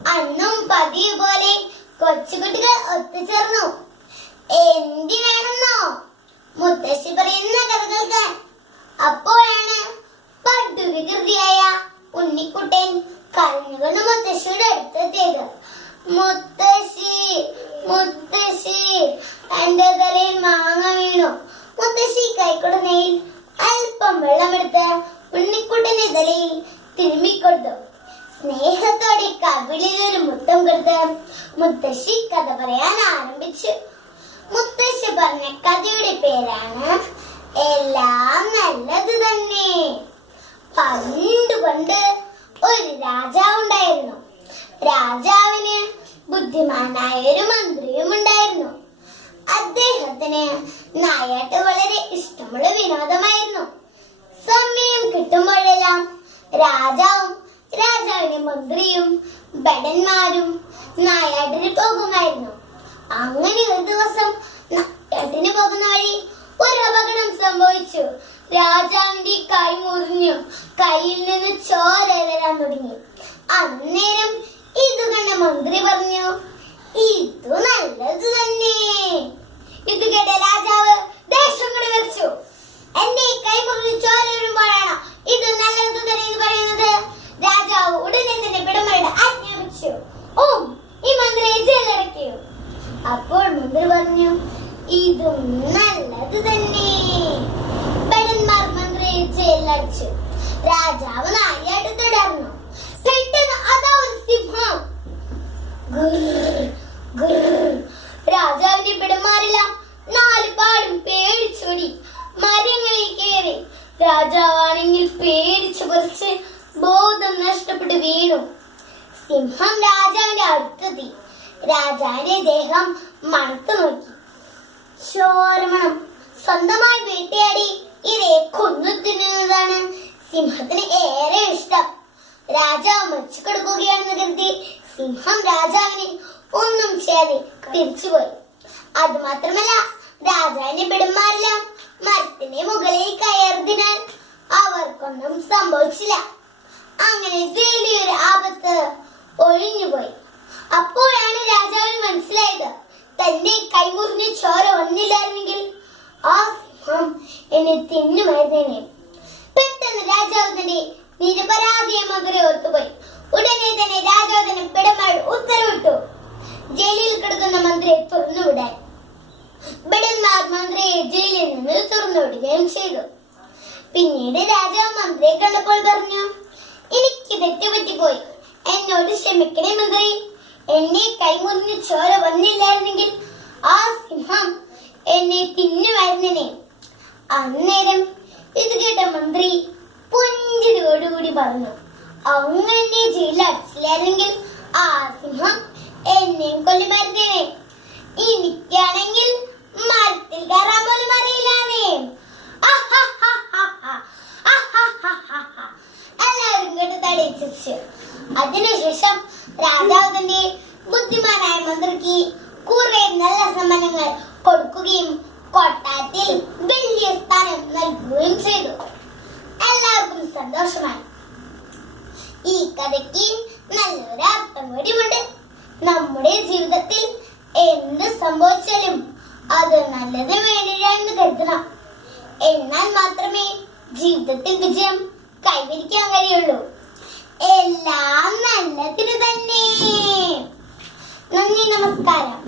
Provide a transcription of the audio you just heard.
അന്നും പതിവ് പോലെ കൊച്ചുകുട്ടികൾ ഒത്തുചേർന്നു. എന്തിനാണെന്നോ മുത്തശ്ശി പറയുന്ന കഥ കേൾക്കാൻ. അപ്പോഴാണ് പടുവികൃതിയായ ഉണ്ണിക്കുട്ടൻ കരഞ്ഞുകൊണ്ട് മുത്തശ്ശിയുടെ അടുത്തെത്തിയത്. മുത്തശ്ശി, മുത്തശ്ശി, എന്റെ തലയിൽ മാങ്ങ വീണു. മുത്തശ്ശി കൈക്കുടനയിൽ അല്പം വെള്ളമെടുത്ത് ഉണ്ണിക്കുട്ടന്റെ തലയിൽ തിരുമ്മിക്കൊടുത്തു. സ്നേഹത്തോടെ കവിളിലൊരു മുത്തം കൊടുത്ത് മുത്തശ്ശി കഥ പറയാൻ ആരംഭിച്ചു. മുത്തശ്ശി പറഞ്ഞ കഥയുടെ പേരാണ് എല്ലാം നല്ലത് തന്നെ. പണ്ട് പണ്ട് ഒരു രാജാവുണ്ടായിരുന്നു. രാജാവിന് ബുദ്ധിമാനായ ഒരു മന്ത്രിയും ഉണ്ടായിരുന്നു. അദ്ദേഹത്തിന് നായാട്ട് വളരെ ഇഷ്ടമുള്ള വിനോദമായിരുന്നു. സമയം കിട്ടുമ്പോഴെല്ലാം രാജാവും രാജാവിന്റെ മന്ത്രിയും ഭടന്മാരും നായാട്ടിന് പോകുമായിരുന്നു. അങ്ങനെ ഒരു ദിവസം നായാട്ടിന് പോകുന്ന വഴി ഒരു അപകടം സംഭവിച്ചു. രാജാവിന്റെ കൈ മുറിഞ്ഞു. കയ്യിൽ നിന്ന് ചോര വരാൻ തുടങ്ങി. അന്നേരം ഇത് കണ്ട മന്ത്രി പറഞ്ഞു, ഇത് നല്ലത് തന്നെ. ഇത് കേട്ട രാജാവ് ദേഷ്യം കൊണ്ട് വിറച്ചു. എന്റെ കൈ മുറിഞ്ഞ് ചോര വരുമ്പോഴാണോ ഇത് നല്ലത് തന്നെ എന്ന് പറയുന്നത്? രാജാവ് ഉടനെ തന്നെ പിടമയുടെ ആജ്ഞാപിച്ചു. ഈ മന്ത്രിയെ ജയിലടയ്ക്കൂ. അപ്പോൾ മന്ത്രി പറഞ്ഞു, ഇതും നല്ലത് തന്നെ. ഭടന്മാർ മന്ത്രിയെ ജയിലടച്ചു. രാജാവ് നായാട്ട് തുടർന്നു. പെട്ടെന്ന് അതാ ഒരു സിംഹം. രാജാവിന്റെ ഭടന്മാരെല്ലാം നാലുപാടും പേടിച്ചോടി മരങ്ങളിൽ കയറി. രാജാവാണെങ്കിൽ പേടിച്ചു പറിച്ച് ബോധം നഷ്ടപ്പെട്ട് വീണു. സിംഹം രാജാവിന്റെ അടുത്തെത്തി. രാജാവിന്റെ ദേഹം മണത്തു നോക്കി. ചോരമണം. സ്വന്തമായി വേട്ടയാടി ഇവയെ കൊന്നു തിന്നുന്നതാണ് സിംഹത്തിന് ഏറെ ഇഷ്ടം. രാജാവ് മരിച്ചു കൊടുക്കുകയാണെന്ന് കരുതി സിംഹം രാജാവിനെ ഒന്നും ചെയ്യാതെ തിരിച്ചുപോയി. അതുമാത്രമല്ല, രാജാവിന്റെ ഭടന്മാരെല്ലാം മരത്തിന്റെ മുകളിൽ കയറിയതിനാൽ അവർക്കൊന്നും സംഭവിച്ചില്ല. അങ്ങനെ വലിയൊരു ആപത്ത് ഒഴിഞ്ഞുപോയി. അപ്പോഴാണ് രാജാവിന് മനസ്സിലായത്, തന്നെ കൈമുറിഞ്ഞ് ചോര വന്നില്ലായിരുന്നെങ്കിൽ ആ സിംഹം എന്നെ തിന്നുമായിരുന്നേനെ. പെട്ടെന്ന് രാജാവ് തന്റെ നിരപരാധിയെ മകരെ ഓർത്തുപോയി. ഉടനെ തന്നെ രാജാവ് തന്നെ ഭടന്മാരോട് ഉത്തരവിട്ടു, ജയിലിൽ കിടക്കുന്ന മന്ത്രിയെ തുറന്നുവിടാൻ. ഭടന്മാർ മന്ത്രിയെ ജയിലിൽ നിന്ന് തുറന്നുവിടുകയും ചെയ്തു. പിന്നീട് രാജാവ് മന്ത്രിയെ കണ്ടപ്പോൾ പറഞ്ഞു, എനിക്ക് തെറ്റുപറ്റിപ്പോയി, എന്നോട് ക്ഷമിക്കണേ മന്ത്രി. എന്നെ കൈമുറിഞ്ഞ് ചോര വന്നില്ലായിരുന്നെങ്കിൽ ആ സിംഹം എന്നെ തിന്നുമായിരുന്നേനെ. അന്നേരം ഇത് കേട്ട മന്ത്രി പുഞ്ചിരിയോടുകൂടി പറഞ്ഞു, അങ്ങനെ ജയിലിൽ അടച്ചില്ലായിരുന്നെങ്കിൽ ആ സിംഹം എന്നെയും കൊല്ലുമായിരുന്നേനെ. എനിക്കാണെങ്കിൽ മരത്തിൽ കയറാൻ പോലും അറിയില്ലാന്നേ. എല്ലാവരും കേട്ട് തടിച്ചു. അതിനുശേഷം രാജാവ് തന്റെ ബുദ്ധിമാനായ മന്ത്രിക്ക് കുറെ നല്ല സമ്മാനങ്ങൾ കൊടുക്കുകയും കൊട്ടാരത്തിൽ വലിയ സ്ഥാനം നൽകുകയും ചെയ്തു. എല്ലാവർക്കും സന്തോഷമായി. ഈ കഥയ്ക്ക് നല്ലൊരു അർത്ഥം കൂടിയുണ്ട്. നമ്മുടെ ജീവിതത്തിൽ എന്ത് സംഭവിച്ചാലും അത് നല്ലതിന് വേണ്ടിയാണെന്ന് കരുതണം. എന്നാൽ മാത്രമേ ജീവിതത്തിൽ വിജയം കൈവരിക്കാൻ കഴിയുള്ളൂ. എല്ലാം നല്ലതിന് തന്നെ. നന്ദി, നമസ്കാരം.